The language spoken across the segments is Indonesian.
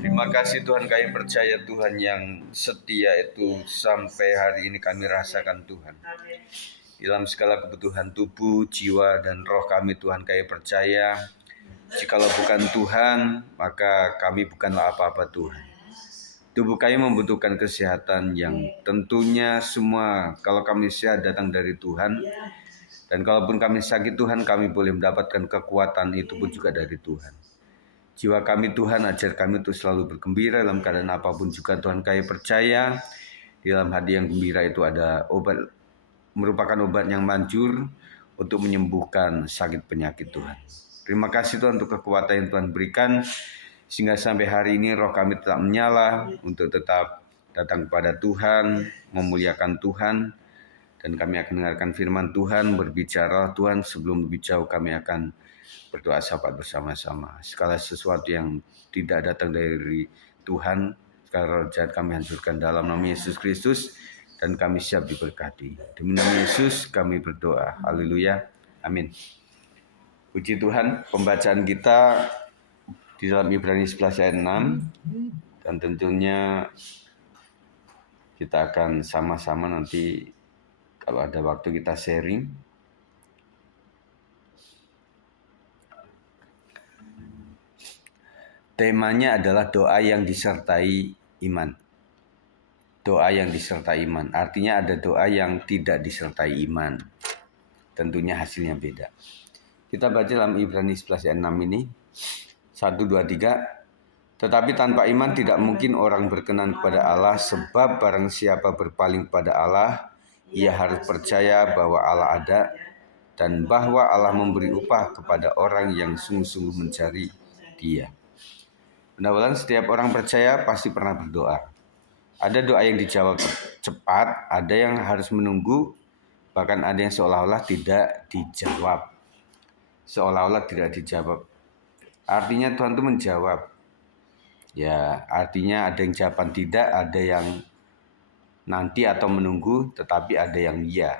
Terima kasih Tuhan, kami percaya Tuhan yang setia itu sampai hari ini kami rasakan Tuhan. Dalam segala kebutuhan tubuh, jiwa, dan roh kami Tuhan, kami percaya jikalau bukan Tuhan, maka kami bukanlah apa-apa Tuhan. Tubuh kami membutuhkan kesehatan yang tentunya semua kalau kami sehat datang dari Tuhan. Dan kalaupun kami sakit Tuhan, kami boleh mendapatkan kekuatan itu pun juga dari Tuhan. Jiwa kami Tuhan, ajar kami untuk selalu bergembira dalam keadaan apapun juga Tuhan. Kami percaya di dalam hati yang gembira itu ada obat, merupakan obat yang manjur untuk menyembuhkan sakit penyakit Tuhan. Terima kasih Tuhan untuk kekuatan yang Tuhan berikan, sehingga sampai hari ini roh kami tetap menyala untuk tetap datang kepada Tuhan, memuliakan Tuhan. Dan kami akan dengarkan firman Tuhan, berbicara Tuhan. Sebelum lebih jauh kami akan berdoa sahabat bersama-sama. Segala sesuatu yang tidak datang dari Tuhan, segala roh jahat kami hancurkan dalam nama Yesus Kristus. Dan kami siap diberkati. Demi nama Yesus kami berdoa. Haleluya. Amin. Puji Tuhan, pembacaan kita di dalam Ibrani 11 ayat 6. Dan tentunya kita akan sama-sama nanti kalau ada waktu kita sharing. Temanya adalah doa yang disertai iman. Doa yang disertai iman. Artinya ada doa yang tidak disertai iman. Tentunya hasilnya beda. Kita baca dalam Ibrani 11 ayat 6 ini. 1, 2, 3. Tetapi tanpa iman tidak mungkin orang berkenan kepada Allah, sebab barang siapa berpaling kepada Allah, ia harus percaya bahwa Allah ada dan bahwa Allah memberi upah kepada orang yang sungguh-sungguh mencari Dia. Benar-benar setiap orang percaya pasti pernah berdoa. Ada doa yang dijawab cepat, ada yang harus menunggu, bahkan ada yang seolah-olah tidak dijawab. Seolah-olah tidak dijawab. Artinya Tuhan itu menjawab. Ya, artinya ada yang jawaban tidak, ada yang nanti atau menunggu, tetapi ada yang iya.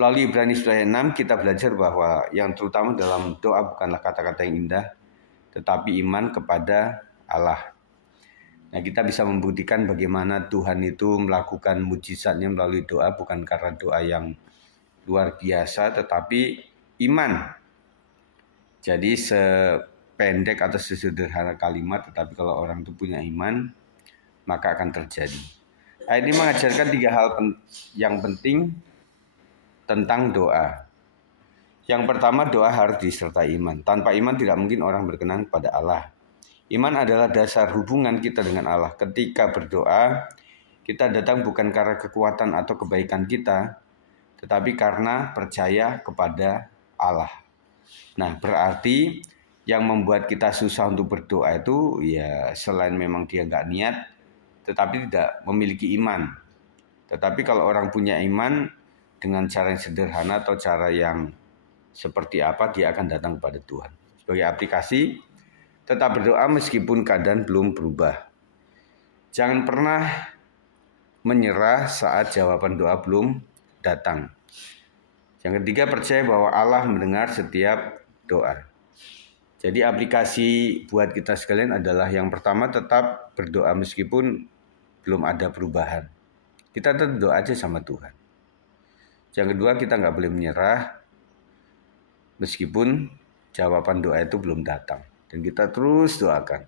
Melalui Ibrani 6 kita belajar bahwa yang terutama dalam doa bukanlah kata-kata yang indah, tetapi iman kepada Allah. Nah, kita bisa membuktikan bagaimana Tuhan itu melakukan mujizatnya melalui doa, bukan karena doa yang luar biasa, tetapi iman. Jadi sependek atau sesederhana kalimat, tetapi kalau orang itu punya iman, maka akan terjadi. Ayat ini mengajarkan 3 hal yang penting tentang doa. Yang pertama, doa harus disertai iman. Tanpa iman tidak mungkin orang berkenan kepada Allah. Iman adalah dasar hubungan kita dengan Allah. Ketika berdoa, kita datang bukan karena kekuatan atau kebaikan kita, tetapi karena percaya kepada Allah. Nah, berarti yang membuat kita susah untuk berdoa itu ya selain memang dia nggak niat, tetapi tidak memiliki iman. Tetapi kalau orang punya iman dengan cara yang sederhana atau cara yang seperti apa, dia akan datang kepada Tuhan. Sebagai aplikasi, tetap berdoa meskipun keadaan belum berubah. Jangan pernah menyerah saat jawaban doa belum datang. Yang ketiga, percaya bahwa Allah mendengar setiap doa. Jadi aplikasi buat kita sekalian adalah yang pertama, tetap berdoa meskipun belum ada perubahan. Kita tetap doa aja sama Tuhan. Yang kedua, kita nggak boleh menyerah meskipun jawaban doa itu belum datang. Dan kita terus doakan.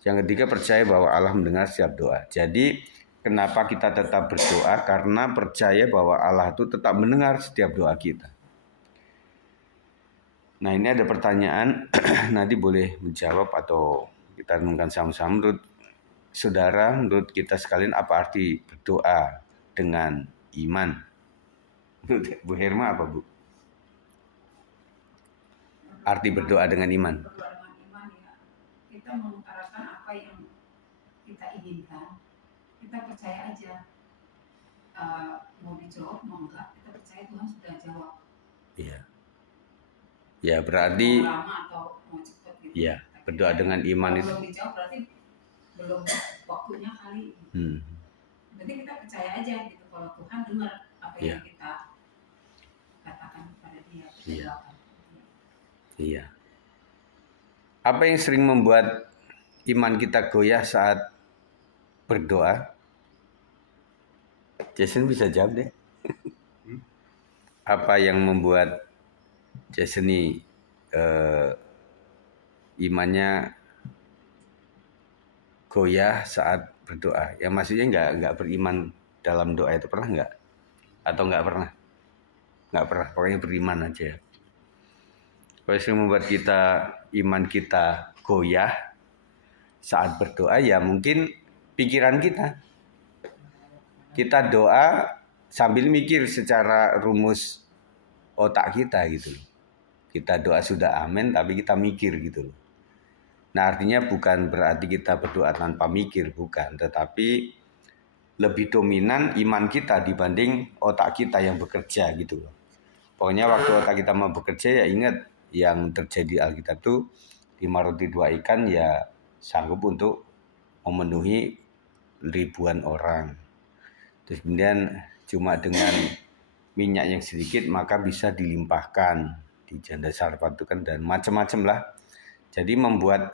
Yang ketiga, percaya bahwa Allah mendengar setiap doa. Jadi kenapa kita tetap berdoa? Karena percaya bahwa Allah itu tetap mendengar setiap doa kita. Nah, ini ada pertanyaan, nanti boleh menjawab atau kita renungkan sama-sama. Menurut saudara, menurut kita sekalian, apa arti berdoa dengan iman? Menurut Bu Herma apa, Bu? Arti berdoa dengan iman? Berdoa dengan iman ya, kita mengutarakan apa yang kita inginkan. Kita percaya aja, mau dijawab mau enggak, kita percaya Tuhan sudah jawab. Iya. Ya, berarti mau lama atau mau cepat gitu. Ya, berdoa dengan iman itu. Belum dijawab berarti belum waktunya kali. Jadi kita percaya aja gitu kalau Tuhan dengar apa yang kita katakan kepada Dia. Iya. Apa yang sering membuat iman kita goyah saat berdoa? Jason bisa jawab deh. Apa yang membuat Jason ini imannya goyah saat berdoa? Ya maksudnya nggak beriman dalam doa itu pernah nggak? Atau nggak pernah? Nggak pernah, pokoknya beriman aja. Kalau yang membuat iman kita goyah saat berdoa, ya mungkin pikiran kita. Kita doa sambil mikir secara rumus otak kita gitu loh. Kita doa sudah amin, tapi kita mikir gitu loh. Nah artinya bukan berarti kita berdoa tanpa mikir, bukan. Tetapi lebih dominan iman kita dibanding otak kita yang bekerja gitu loh. Pokoknya waktu otak kita mau bekerja ya ingat yang terjadi Alkitab itu 5 roti 2 ikan ya sanggup untuk memenuhi ribuan orang. Terus kemudian cuma dengan minyak yang sedikit maka bisa dilimpahkan di janda Sarfat itu kan, dan macam-macam lah. Jadi membuat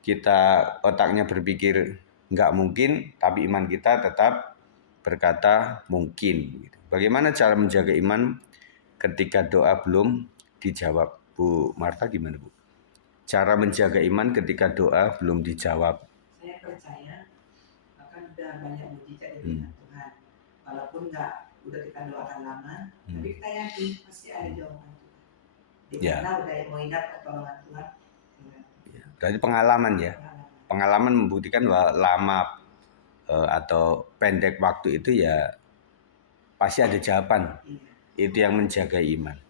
kita otaknya berpikir nggak mungkin, tapi iman kita tetap berkata mungkin. Bagaimana cara menjaga iman ketika doa belum dijawab? Bu Marta gimana Bu? Cara menjaga iman ketika doa belum dijawab. Saya percaya akan udah banyak mujizat dari Tuhan. Walaupun udah kita doakan lama, tapi kita yakin pasti ada jawaban Tuhan. Karena udah mau ingat pertolongan Tuhan. Berarti pengalaman ya. Pengalaman membuktikan bahwa lama atau pendek waktu itu ya pasti ada jawaban. Itu yang menjaga iman.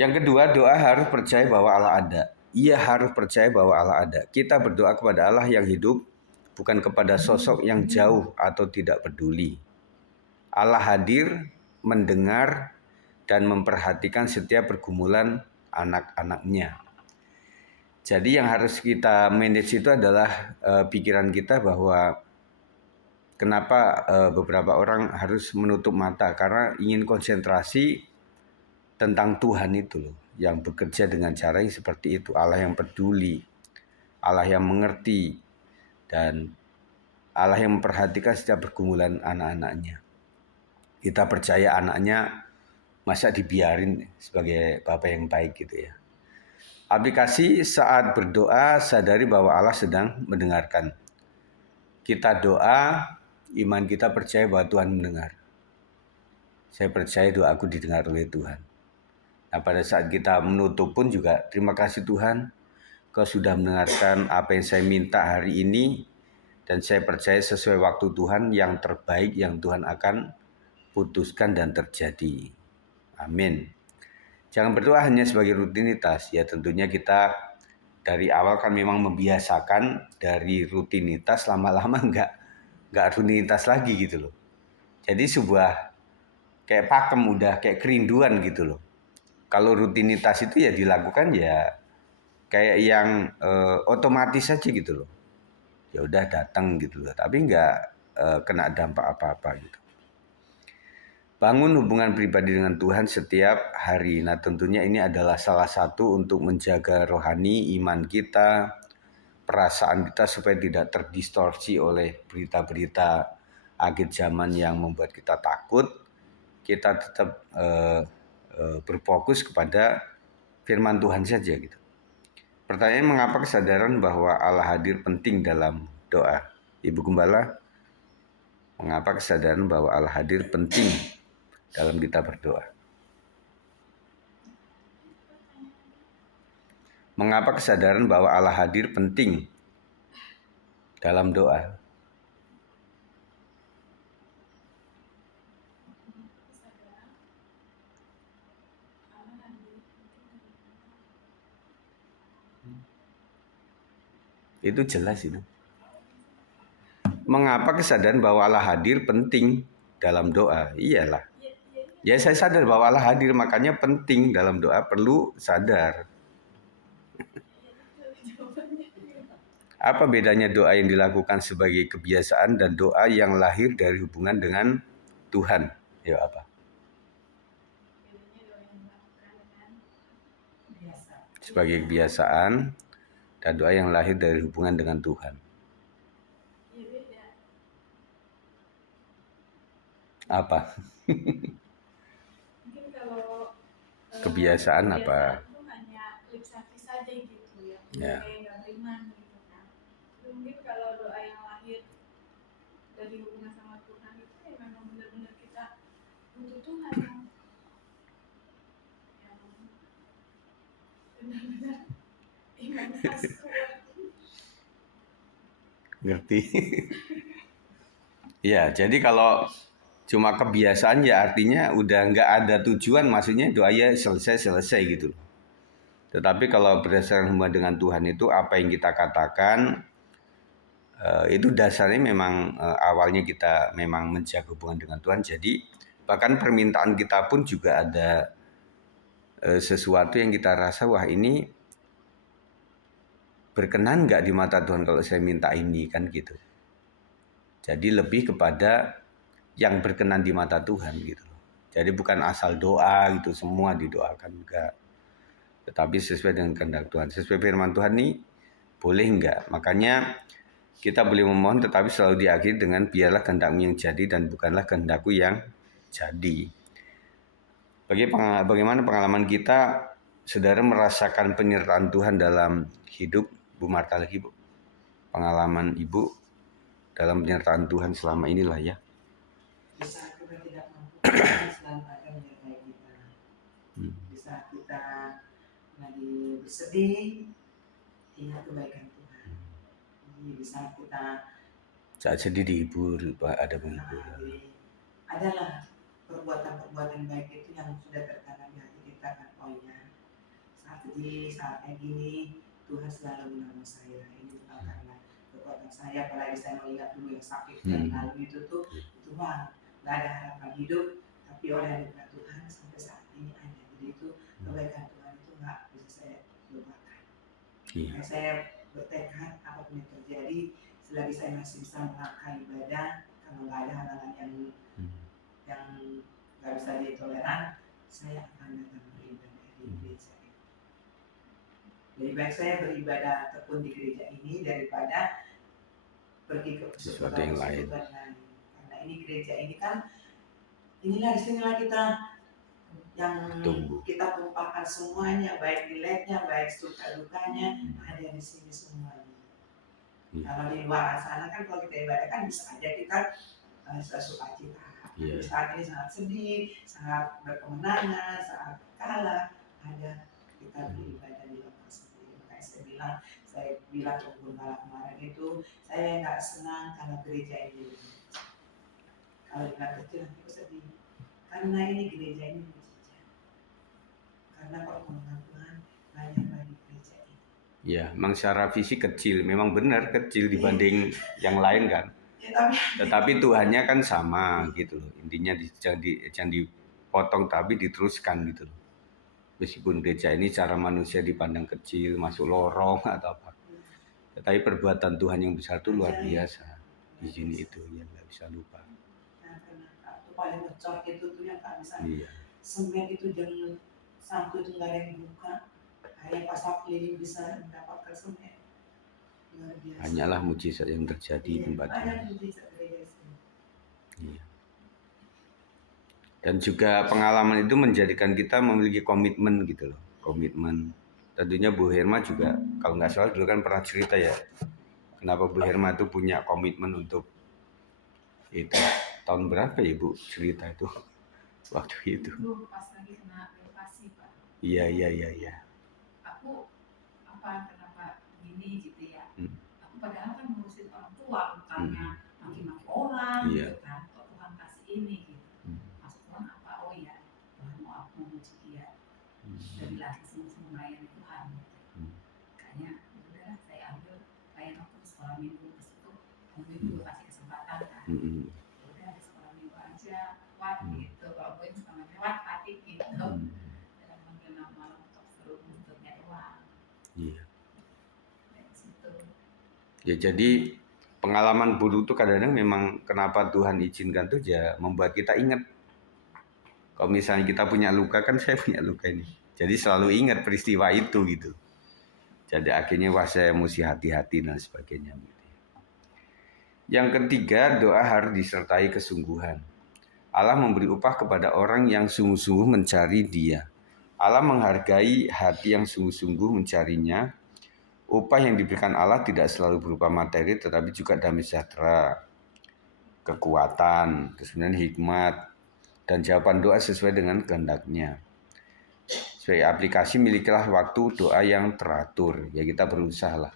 Yang kedua, doa harus percaya bahwa Allah ada. Ia harus percaya bahwa Allah ada. Kita berdoa kepada Allah yang hidup, bukan kepada sosok yang jauh atau tidak peduli. Allah hadir, mendengar, dan memperhatikan setiap pergumulan anak-anaknya. Jadi yang harus kita manage itu adalah pikiran kita bahwa kenapa beberapa orang harus menutup mata karena ingin konsentrasi tentang Tuhan itu loh, yang bekerja dengan cara yang seperti itu. Allah yang peduli, Allah yang mengerti, dan Allah yang memperhatikan setiap pergumulan anak-anaknya. Kita percaya anaknya masa dibiarin sebagai bapak yang baik gitu ya. Aplikasi saat berdoa, sadari bahwa Allah sedang mendengarkan. Kita doa, iman kita percaya bahwa Tuhan mendengar. Saya percaya doaku didengar oleh Tuhan. Nah pada saat kita menutup pun juga terima kasih Tuhan, Kau sudah mendengarkan apa yang saya minta hari ini, dan saya percaya sesuai waktu Tuhan yang terbaik yang Tuhan akan putuskan dan terjadi. Amin. Jangan berdoa hanya sebagai rutinitas. Ya tentunya kita dari awal kan memang membiasakan dari rutinitas, lama-lama nggak rutinitas lagi gitu loh. Jadi sebuah kayak pakem, udah kayak kerinduan gitu loh. Kalau rutinitas itu ya dilakukan ya kayak yang otomatis saja gitu loh. Ya udah datang gitu loh, tapi nggak kena dampak apa-apa gitu. Bangun hubungan pribadi dengan Tuhan setiap hari. Nah tentunya ini adalah salah satu untuk menjaga rohani iman kita, perasaan kita supaya tidak terdistorsi oleh berita-berita akhir zaman yang membuat kita takut. Kita tetap berfokus kepada firman Tuhan saja gitu. Pertanyaan, mengapa kesadaran bahwa Allah hadir penting dalam doa? Ibu Gembala, mengapa kesadaran bahwa Allah hadir penting dalam kita berdoa? Mengapa kesadaran bahwa Allah hadir penting dalam doa? Itu jelas itu. Mengapa kesadaran bahwa Allah hadir penting dalam doa? Iyalah. Ya saya sadar bahwa Allah hadir, makanya penting dalam doa, perlu sadar. Apa bedanya doa yang dilakukan sebagai kebiasaan dan doa yang lahir dari hubungan dengan Tuhan? Ya apa? sebagai kebiasaan dan doa yang lahir dari hubungan dengan Tuhan. Iya beda. Apa? Mungkin kalau Kebiasaan apa? itu hanya lip service saja gitu ya. Ya. Kayak nggak beriman gitu kan. Tapi mungkin kalau doa yang lahir dari hubungan sama Tuhan itu ya memang benar-benar kita butuh Tuhan yang benar-benar iman khas kuat. Ngerti? Ya, jadi kalau cuma kebiasaan ya artinya udah nggak ada tujuan, maksudnya doanya selesai gitu. Tetapi kalau berdasarkan hubungan dengan Tuhan itu apa yang kita katakan itu dasarnya memang awalnya kita memang menjaga hubungan dengan Tuhan. Jadi bahkan permintaan kita pun juga ada sesuatu yang kita rasa wah ini berkenan nggak di mata Tuhan kalau saya minta ini kan gitu. Jadi lebih kepada yang berkenan di mata Tuhan gitu. Jadi bukan asal doa gitu semua didoakan enggak. Tetapi sesuai dengan kehendak Tuhan. Sesuai firman Tuhan nih boleh enggak. Makanya kita boleh memohon tetapi selalu diakhiri dengan biarlah kehendak-Mu yang jadi dan bukanlah kehendak-Ku yang jadi. Bagaimana pengalaman kita saudara merasakan penyertaan Tuhan dalam hidup Bu Marta lagi Bu? Pengalaman Ibu dalam penyertaan Tuhan selama inilah ya. Di saat kita tidak mampu, Tuhan selalu ada menyertai kita. Di saat kita lagi bersedih, ingat kebaikan Tuhan. Jadi di saat kita Saat sedih dihibur, ada menghibur. Adalah perbuatan-perbuatan baik itu yang sudah tertanam di hati kita kan. Oh iya, saat sedih, saat kayak gini, Tuhan selalu menolong saya. Ini bukan karena kekuatan saya, apalagi saya melihat dulu yang sakit yang lalu itu tuh, itu mah nggak ada harapan hidup, tapi oleh anugerah Tuhan sampai saat ini ada. Jadi itu kebaikan Tuhan itu nggak bisa saya lupakan. Iya. Saya bertekad apapun yang terjadi, selagi saya masih bisa melangkah ibadah, kalau nggak ada halangan yang nggak bisa ditoleran, saya akan datang beribadah di gereja ini. Lebih baik saya beribadah tekun di gereja ini daripada pergi ke sesuatu yang lain. Karena ini gereja ini kan, inilah disinilah kita yang kita tumpahkan semuanya, baik nilainya, baik suka dukanya, ada di sini semuanya. Kalau di luar sana kan kalau kita ibadah kan bisa aja kita suka cita. Saat ini sangat sedih, sangat berkemenangan, saat kalah, ada kita beribadah di lokal sendiri. Makanya saya bilang ke Gundala kemarin itu, saya nggak senang kalau gereja ini. Kalau di kecil nanti aku sedih, karena ini gereja ini mujizat. Karena pertolongan Tuhan banyak bagi gereja ini. Ya, memang secara fisik kecil, memang benar kecil dibanding yang lain kan. Tetapi Tuhannya kan sama gitu loh. Intinya jangan dipotong tapi diteruskan gitu loh. Meskipun gereja ini secara manusia dipandang kecil, masuk lorong atau apa. Tetapi perbuatan Tuhan yang besar itu luar biasa. Di sini itu yang nggak bisa lupa. Itu paling ngecor itu tuh yang tak bisa. Semen itu jangan sangkut itu nggak ada yang buka. Hanya pasak lilin bisa mendapatkan semen. Hanyalah mujizat yang terjadi di tempat ini. Iya. Dan juga pengalaman itu menjadikan kita memiliki komitmen gitu loh, komitmen. Tentunya Bu Herma juga, kalau nggak salah dulu kan pernah cerita ya, kenapa Bu Herma itu punya komitmen untuk itu. Tahun berapa ya Bu cerita itu waktu itu? Pas lagi kena relokasi Pak. Iya. Aku kenapa gini gitu ya? Aku padahal kan ngurusin orang tua, bukannya maki-maki orang gitu kan. Kok Tuhan kasih ini gitu. Maksud Tuhan apa? Oh ya, Tuhan mau aku memuji dia. Dari lahir semua melayani Tuhan. Kayaknya udahlah saya ambil kayak waktu sekolah minggu ke situ, minggu juga kasih kesempatan kan. Udah di sekolah minggu aja, kuat gitu. Kalau gue sekolah lewat hati gitu. Dalam mengenal malam untuk seluruh untuknya doang. Iya. Ya jadi pengalaman buruk itu kadang-kadang memang kenapa Tuhan izinkan tuh ya membuat kita ingat. Kalau misalnya kita punya luka kan saya punya luka ini. Jadi selalu ingat peristiwa itu gitu. Jadi akhirnya wah saya mesti hati-hati dan sebagainya. Yang ketiga, doa harus disertai kesungguhan. Allah memberi upah kepada orang yang sungguh-sungguh mencari Dia. Allah menghargai hati yang sungguh-sungguh mencarinya. Upah yang diberikan Allah tidak selalu berupa materi, tetapi juga damai sejahtera, kekuatan, kemudian hikmat, dan jawaban doa sesuai dengan kehendaknya. Sebagai aplikasi, milikilah waktu doa yang teratur. Ya kita berusaha lah.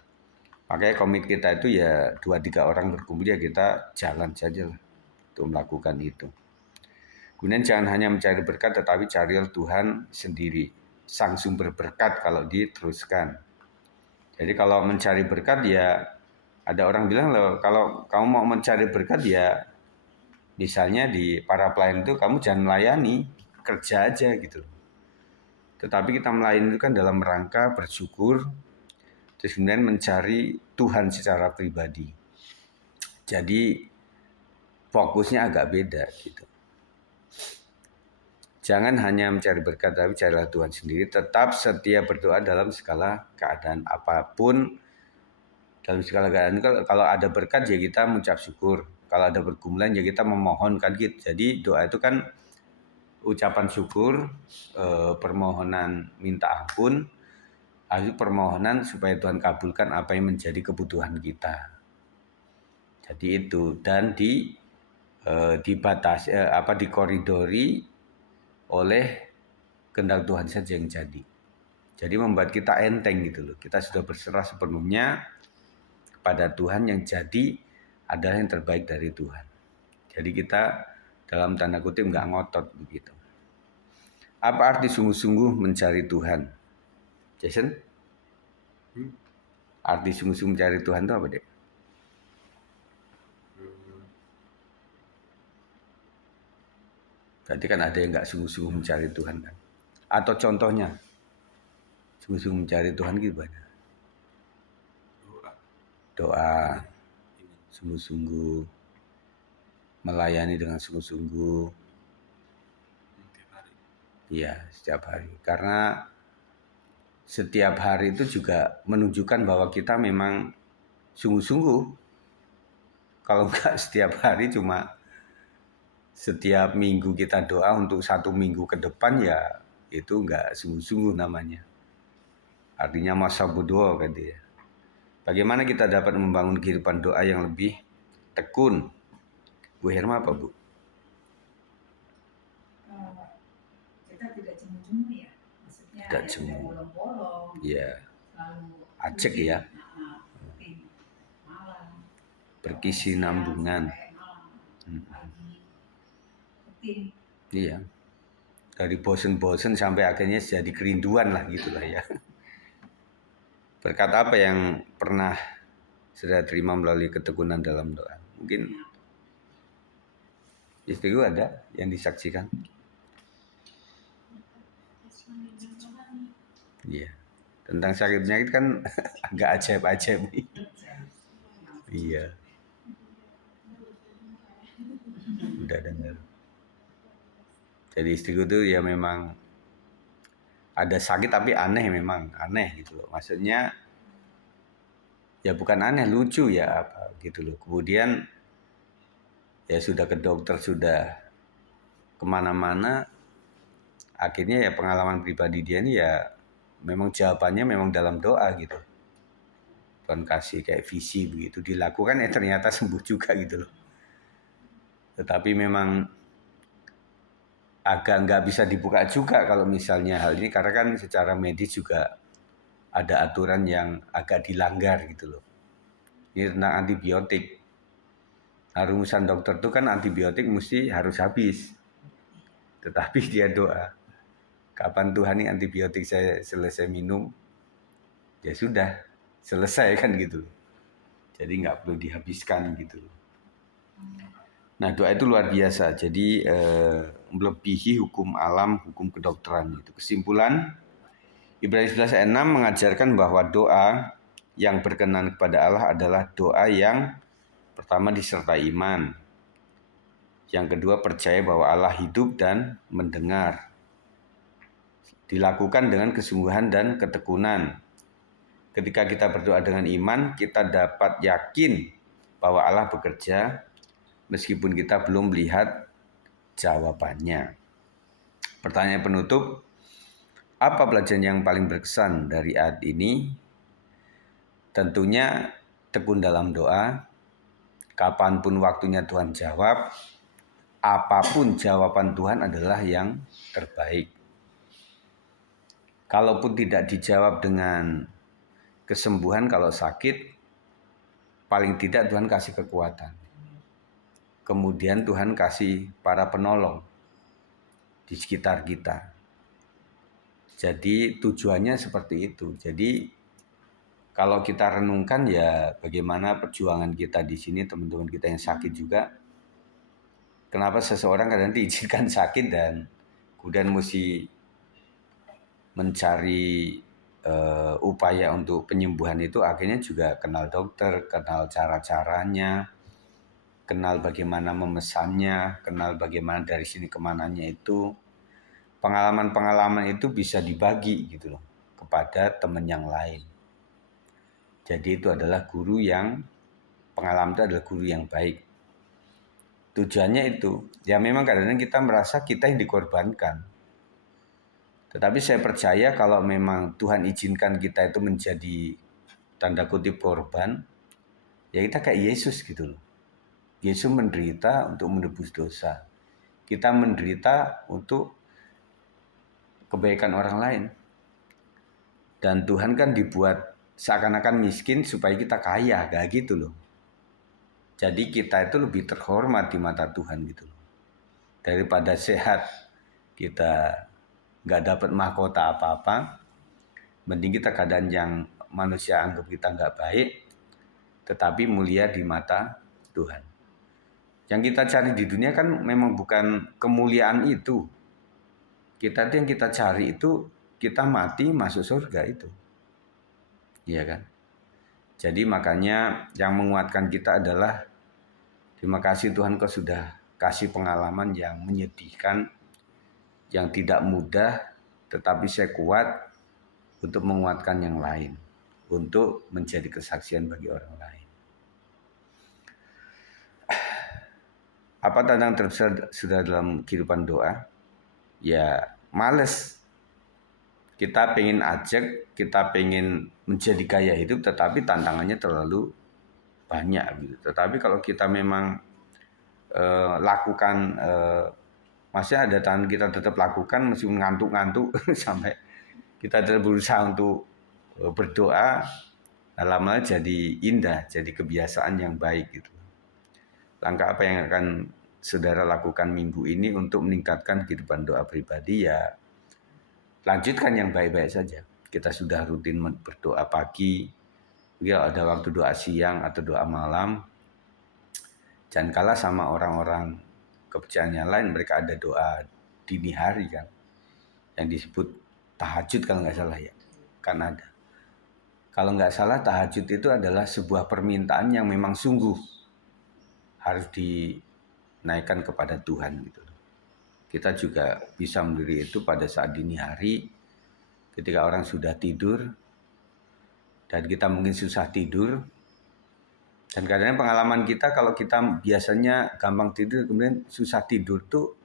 Makanya komit kita itu ya 2-3 orang berkumpul ya kita jalan saja lah untuk melakukan itu. Kemudian jangan hanya mencari berkat tetapi carilah Tuhan sendiri. Sang sumber berkat kalau diteruskan. Jadi kalau mencari berkat ya ada orang bilang loh kalau kamu mau mencari berkat ya misalnya di para pelayan itu kamu jangan melayani, kerja aja gitu. Tetapi kita melayani itu kan dalam rangka bersyukur, terus kemudian mencari Tuhan secara pribadi. Jadi fokusnya agak beda gitu. Jangan hanya mencari berkat, tapi carilah Tuhan sendiri. Tetap setia berdoa dalam segala keadaan apapun. Dalam segala keadaan kalau ada berkat ya kita mengucap syukur. Kalau ada pergumulan ya kita memohonkan gitu. Jadi doa itu kan ucapan syukur, permohonan minta ampun, lalu permohonan supaya Tuhan kabulkan apa yang menjadi kebutuhan kita. Jadi itu dan dibatasi dikoridori oleh kehendak Tuhan saja yang jadi. Jadi membuat kita enteng gitu loh. Kita sudah berserah sepenuhnya kepada Tuhan yang jadi adalah yang terbaik dari Tuhan. Jadi kita dalam tanda kutip nggak ngotot begitu. Apa arti sungguh-sungguh mencari Tuhan? Jason? Arti sungguh-sungguh mencari Tuhan itu apa dek? Berarti kan ada yang nggak sungguh-sungguh mencari Tuhan kan? Atau contohnya, sungguh-sungguh mencari Tuhan gimana? Doa, sungguh-sungguh, melayani dengan sungguh-sungguh. Iya, setiap hari. Karena setiap hari itu juga menunjukkan bahwa kita memang sungguh-sungguh. Kalau nggak setiap hari cuma setiap minggu kita doa untuk 1 minggu ke depan ya itu nggak sungguh-sungguh namanya. Artinya masa berdoa kan dia. Bagaimana kita dapat membangun kehidupan doa yang lebih tekun? Bu Herma apa Bu? Kita tidak jemu-jemu ya. Maksudnya Tidak ya jemu. tidak bolong-bolong. Iya. Selalu Acek ya. rutin malam. Berkesinambungan. Iya. Dari bosen-bosen sampai akhirnya jadi kerinduan lah gitulah ya. Berkat apa yang pernah sudah terima melalui ketekunan dalam doa? Mungkin istriku ada yang disaksikan? Iya. Tentang sakit penyakit kan agak ajaib-ajaib nih. Iya. Udah dengar. Jadi istriku tuh ya memang ada sakit tapi aneh memang aneh gitu loh. Maksudnya ya bukan aneh, lucu ya apa gitu loh. Kemudian ya sudah ke dokter, sudah kemana-mana. Akhirnya ya pengalaman pribadi dia ini ya memang jawabannya memang dalam doa gitu. Tuhan kasih kayak visi begitu dilakukan ya ternyata sembuh juga gitu loh. Tetapi memang agak nggak bisa dibuka juga kalau misalnya hal ini karena kan secara medis juga ada aturan yang agak dilanggar gitu loh. Ini tentang antibiotik. Nah, rumusan dokter itu kan antibiotik mesti harus habis. Tetapi dia doa. Kapan Tuhan ini antibiotik saya selesai minum? Ya sudah, selesai kan gitu. Jadi nggak perlu dihabiskan gitu. Nah doa itu luar biasa. Jadi melebihi hukum alam, hukum kedokteran itu. Kesimpulan, Ibrani 11 ayat 6 mengajarkan bahwa doa yang berkenan kepada Allah adalah doa yang pertama disertai iman. Yang kedua percaya bahwa Allah hidup dan mendengar. dilakukan dengan kesungguhan dan ketekunan. Ketika kita berdoa dengan iman, kita dapat yakin bahwa Allah bekerja meskipun kita belum melihat jawabannya. Pertanyaan penutup, apa pelajaran yang paling berkesan dari ayat ini? Tentunya tekun dalam doa, kapanpun waktunya Tuhan jawab, apapun jawaban Tuhan adalah yang terbaik. Kalaupun tidak dijawab dengan kesembuhan kalau sakit, paling tidak Tuhan kasih kekuatan. Kemudian Tuhan kasih para penolong di sekitar kita. Jadi tujuannya seperti itu. Jadi kalau kita renungkan ya bagaimana perjuangan kita di sini, teman-teman kita yang sakit juga. Kenapa seseorang kadang diizinkan sakit dan kemudian mesti mencari upaya untuk penyembuhan itu, akhirnya juga kenal dokter, kenal cara-caranya, kenal bagaimana memesannya, kenal bagaimana dari sini kemananya itu. Pengalaman-pengalaman itu bisa dibagi gitu loh kepada teman yang lain. Jadi itu adalah guru yang, pengalaman itu adalah guru yang baik. Tujuannya itu, ya memang kadang-kadang kita merasa kita yang dikorbankan. Tetapi saya percaya kalau memang Tuhan izinkan kita itu menjadi tanda kutip korban, ya kita kayak Yesus gitu loh. Yesus menderita untuk menebus dosa. Kita menderita untuk kebaikan orang lain. Dan Tuhan kan dibuat seakan-akan miskin supaya kita kaya, kayak gitu loh. Jadi kita itu lebih terhormat di mata Tuhan gitu loh. Daripada sehat kita nggak dapat mahkota apa-apa, mending kita keadaan yang manusia anggap kita nggak baik, tetapi mulia di mata Tuhan. Yang kita cari di dunia kan memang bukan kemuliaan itu. Kita yang kita cari itu, kita mati masuk surga itu. Iya kan? Jadi makanya yang menguatkan kita adalah terima kasih Tuhan kau sudah kasih pengalaman yang menyedihkan, yang tidak mudah, tetapi saya kuat untuk menguatkan yang lain, untuk menjadi kesaksian bagi orang lain. Apa tantangan terbesar sudah dalam kehidupan doa? Ya males. Kita pengen ajak, kita pengen menjadi gaya hidup, tetapi tantangannya terlalu banyak gitu. Tetapi kalau kita memang lakukan, masih ada tantangan kita tetap lakukan meskipun ngantuk-ngantuk sampai kita tetap berusaha untuk berdoa, lama-lama jadi indah, jadi kebiasaan yang baik gitu. Langkah apa yang akan saudara lakukan minggu ini untuk meningkatkan kehidupan doa pribadi? Ya lanjutkan yang baik-baik saja. Kita sudah rutin berdoa pagi, ya ada waktu doa siang atau doa malam. Jangan kalah sama orang-orang kepercayaan yang lain, mereka ada doa dini hari kan, yang disebut tahajud kalau nggak salah ya, kan ada. Kalau nggak salah tahajud itu adalah sebuah permintaan yang memang sungguh harus dinaikkan kepada Tuhan gitu. Kita juga bisa mendiri itu pada saat dini hari, ketika orang sudah tidur dan kita mungkin susah tidur. Dan kadang-kadang pengalaman kita kalau kita biasanya gampang tidur kemudian susah tidur tuh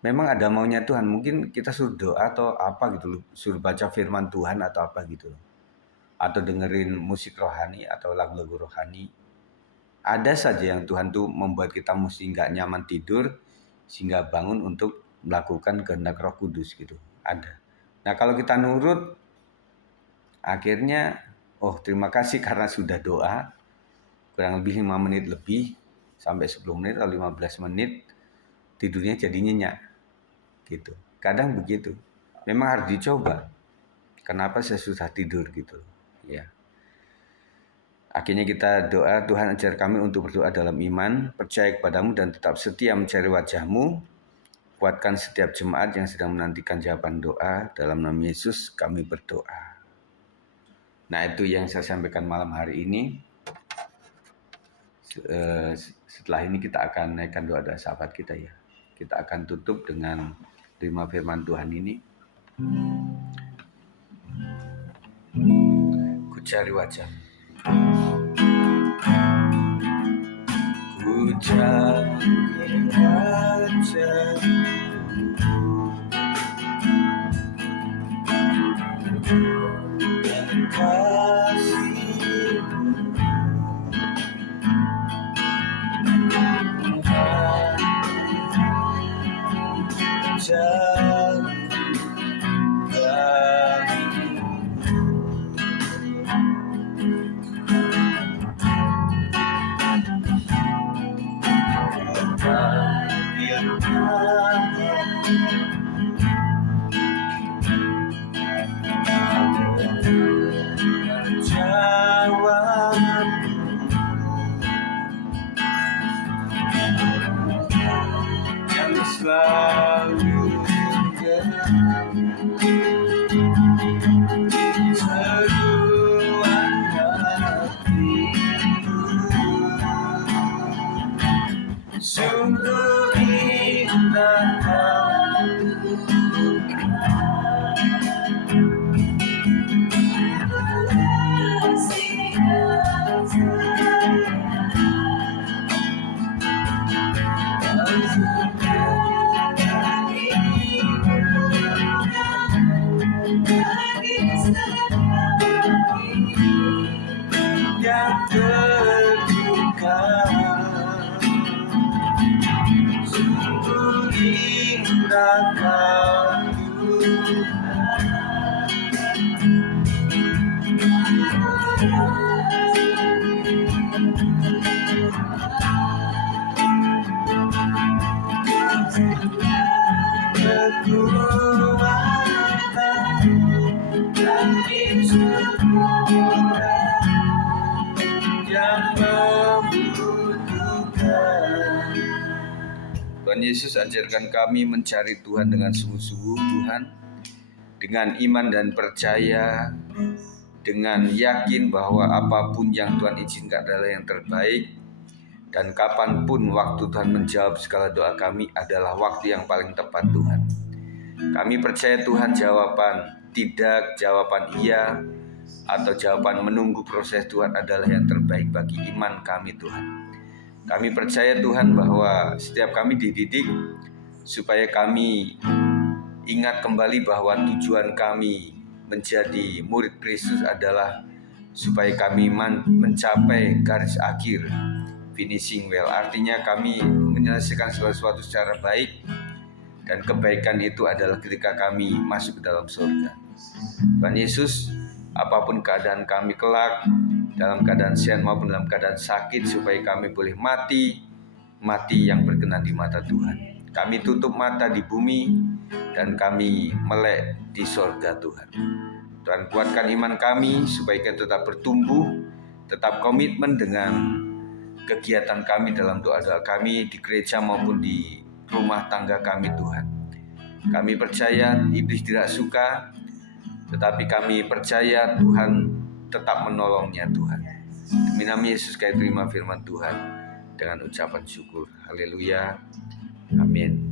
memang ada maunya Tuhan. Mungkin kita suruh doa atau apa gitu loh, suruh baca firman Tuhan atau apa gitu loh. Atau dengerin musik rohani atau lagu-lagu rohani. Ada saja yang Tuhan tuh membuat kita mesti nggak nyaman tidur sehingga bangun untuk melakukan kehendak Roh Kudus gitu. Ada. Nah kalau kita nurut, akhirnya terima kasih karena sudah doa kurang lebih 5 menit lebih sampai 10 menit atau 15 menit tidurnya jadi nyenyak gitu. Kadang begitu. Memang harus dicoba. Kenapa saya susah tidur gitu ya. Akhirnya kita doa, Tuhan ajar kami untuk berdoa dalam iman, percaya kepadamu dan tetap setia mencari wajah-Mu. Kuatkan setiap jemaat yang sedang menantikan jawaban doa. Dalam nama Yesus kami berdoa. Nah itu yang saya sampaikan malam hari ini. Setelah ini kita akan naikkan doa-doa sahabat kita ya. Kita akan tutup dengan terima firman Tuhan ini. Ku cari wajah. Ku cari wajah dan kasih-Mu. Jauh yang selalu seruan hatiku. Sungguh indah yang terbuka. Sungguh indah Kau kekuatan dan yang membutuhkan. Tuhan Yesus ajarkan kami mencari Tuhan dengan sungguh-sungguh, Tuhan, dengan iman dan percaya, dengan yakin bahwa apapun yang Tuhan izinkan adalah yang terbaik, dan kapanpun waktu Tuhan menjawab segala doa kami adalah waktu yang paling tepat, Tuhan. Kami percaya Tuhan jawaban tidak, jawaban iya, atau jawaban menunggu proses Tuhan adalah yang terbaik bagi iman kami, Tuhan. Kami percaya Tuhan bahwa setiap kami dididik supaya kami ingat kembali bahwa tujuan kami menjadi murid Kristus adalah supaya kami mencapai garis akhir, finishing well. Artinya kami menyelesaikan segala sesuatu secara baik, dan kebaikan itu adalah ketika kami masuk ke dalam surga. Tuhan Yesus, apapun keadaan kami kelak, dalam keadaan sehat maupun dalam keadaan sakit, supaya kami boleh mati yang berkenan di mata Tuhan. Kami tutup mata di bumi dan kami melek di sorga, Tuhan. Tuhan, kuatkan iman kami supaya kita tetap bertumbuh, tetap komitmen dengan kegiatan kami dalam doa-doa kami di gereja maupun di rumah tangga kami, Tuhan. Kami percaya iblis tidak suka, tetapi kami percaya Tuhan tetap menolongnya, Tuhan. Demi nama Yesus kami terima firman Tuhan dengan ucapan syukur. Haleluya. Amin.